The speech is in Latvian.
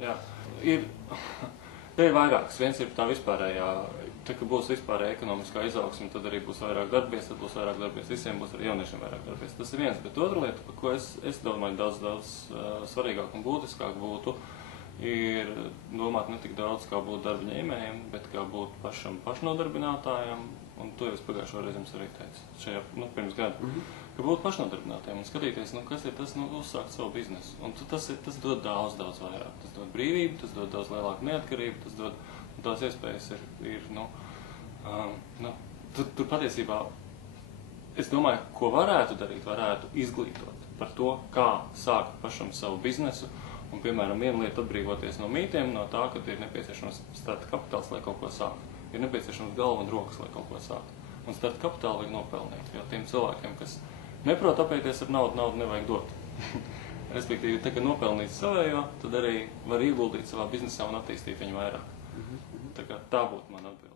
Jā, te ir vairākas. Viens ir tā vispārējā, tad, kad būs vispārējā ekonomiskā izaugsme, tad arī būs vairāk darbies, tad būs vairāk darbies visiem, būs arī jauniešiem vairāk darbies. Tas ir viens, bet otra lieta, par ko es domāju daudz svarīgāk un būtiskāk būtu, ir domāt ne tik daudz, kā būt darba ņēmējiem, bet kā būt pašnodarbinātājiem, un to jau es pagājušo reizi jums arī teicu, šajā, pirms gada, ka būt pašnodarbinātājiem un skatīties, kas ir tas, uzsākt savu biznesu. Un tas dod daudz vairāk. Tas dod brīvību, tas dod daudz lielāku neatkarību, tas dod, tās iespējas ir tur patiesībā, es domāju, ko varētu darīt, varētu izglītot par to, kā sākt pašam savu biznesu. Un, piemēram, viena lieta atbrīvoties no mītiem, no tā, ka ir nepieciešams starta kapitāls, lai kaut ko sākt. Ir nepieciešams galva un rokas, lai kaut ko sākt. Un starta kapitālu vajag nopelnīt, jo tiem cilvēkiem, kas neprot apēties ar naudu nevajag dot. Respektīvi, tā, ka nopelnīt savējo, tad arī var ieguldīt savā biznesā un attīstīt viņu vairāk. Tā būtu mana atbilde.